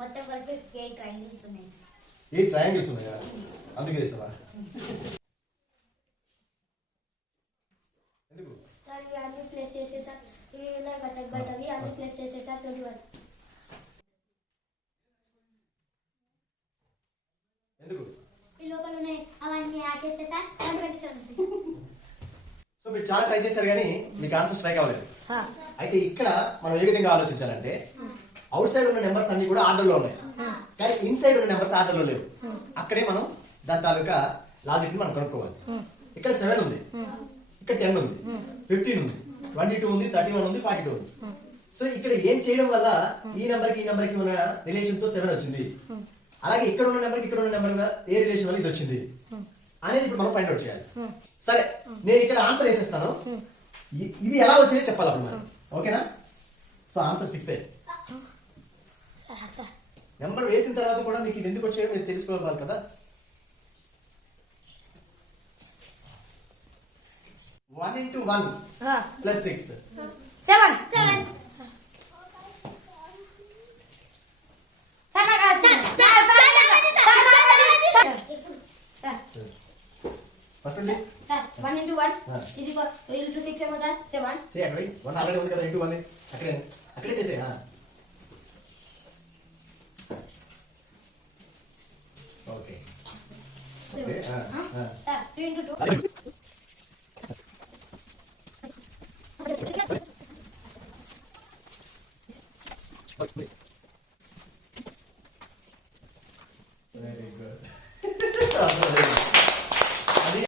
మొత్తం కలిపి 8 ట్రయాంగిల్స్ ఉన్నాయి. 8 ట్రయాంగిల్స్ ఉన్నాయా? అందుకే ఇస్తావా? ఎందుకు సార్ అన్ని ప్లేస్ చేసేసా ఇలా గచ్చక్ బట్టవి అన్ని ప్లేస్ చేసేసా 21. ఎందుకు ఈ లోపల ఉన్నాయి అవన్నీ యాడ్ చేసేసా 127. సో మీరు చాలా ట్రై చేశారు కానీ మీకు ఆన్సర్ స్ట్రైక్ అవ్వలేదు. అయితే ఇక్కడ మనం ఏ విధంగా ఆలోచించాలంటే అవుట్ సైడ్ ఉన్న నెంబర్స్ అన్ని కూడా ఆర్డర్ లో ఉన్నాయి, కానీ ఇన్సైడ్ ఉన్న నెంబర్స్ ఆర్డర్ లో లేవు. అక్కడే మనం దాని తాలూకా లాజిక్ ని మనం కనుక్కోవాలి. ఇక్కడ 7 ఉంది, ఇక్కడ 10 ఉంది, 15 ఉంది, 22 ఉంది, 31 ఉంది, 42 ఉంది. సో ఇక్కడ ఏం చేయడం వల్ల ఈ నెంబర్ కి ఉన్న రిలేషన్ తో 7 వచ్చింది, అలాగే ఇక్కడ ఉన్న నెంబర్ కి ఇక్కడ ఉన్న నెంబర్ ఏ రిలేషన్ వల్ల ఇది వచ్చింది అనేది ఇప్పుడు మనం ఫైండ్ అవుట్ చేయాలి. సరే, నేను ఇక్కడ ఆన్సర్ వేసేస్తాను, ఇది ఎలా వచ్చిందో చెప్పాలి అప్పుడు మనం. ఓకేనా? So answer 6. నెంబర్ వేసిన తర్వాత కూడా మీకు ఇది ఎందుకు వచ్చాయో మీరు తెలుసుకోవాలి కదా. 1 into 1 plus 6 7. పట్టుకోండి. 1 into 1 is equal to 6 ఏమవుతా 7. చేయి అక్కడ 1 ఆల్రెడీ ఉంది కదా, into 1 అక్కడే చేసే. Okay 2 into 2